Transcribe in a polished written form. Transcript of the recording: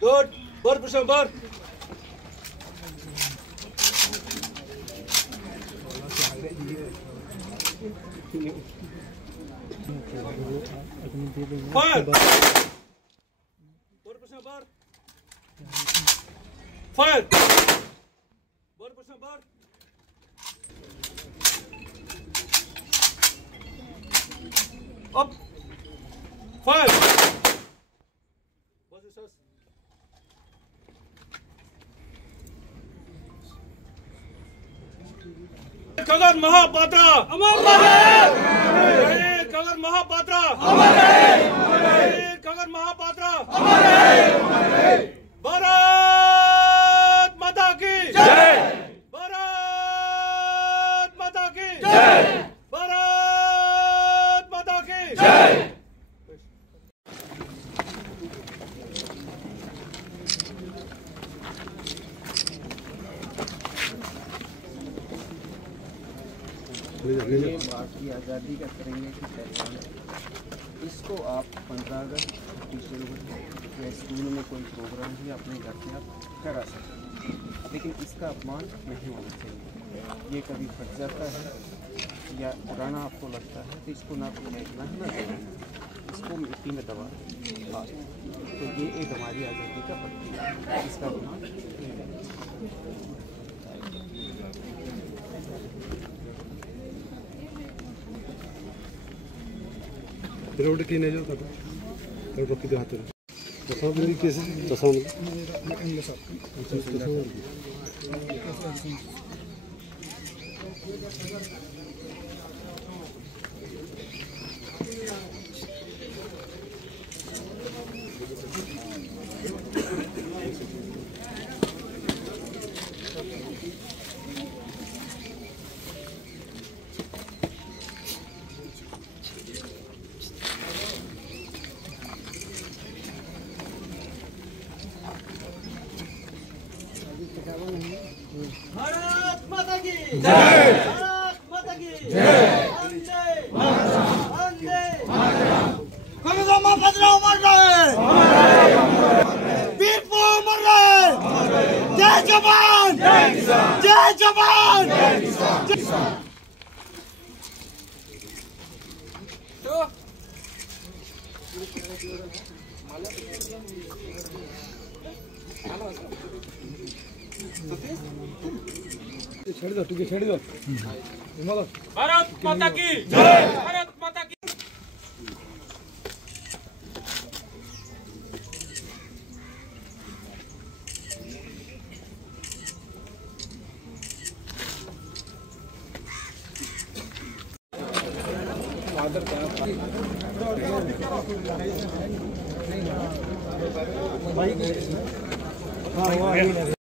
Good. Bar push bar. Fire. Bar push bar. Fire. Bar push bar. Up. Fire. खगर Mohapatra अमर रहे। खगर महापात्रा अमर रहे। खगर महापात्रा अमर रहे। भारत माता की जय। भारत माता की जय। भारत माता की जय। ये भारतीय आज़ादी का तिरंगे की पहचान है। इसको आप 15 अगस्त 26 जनवरी या स्कूल में कोई प्रोग्राम भी अपने घर में आप करा सकते हैं, लेकिन इसका अपमान नहीं होना चाहिए। ये कभी फट जाता है या पुराना आपको लगता है तो इसको ना फेंकना है ना जलाना, इसको मिट्टी में दबा तो ये एक हमारी आज़ादी का प्रतीक है। इसका अपमान रोड की नहीं जो था रोड की हाथ में तो सब मेरी कैसे तो सब भारत माता की जय। भारत माता की जय। वंदे मातरम। खगर महापात्रा अमर रहे। वीर अमर रहे। जय जवान जय किसान। जय जवान जय किसान। छेड़ दो ठीक है छेड़ दो भारत माता की जय। भारत माता की हाँ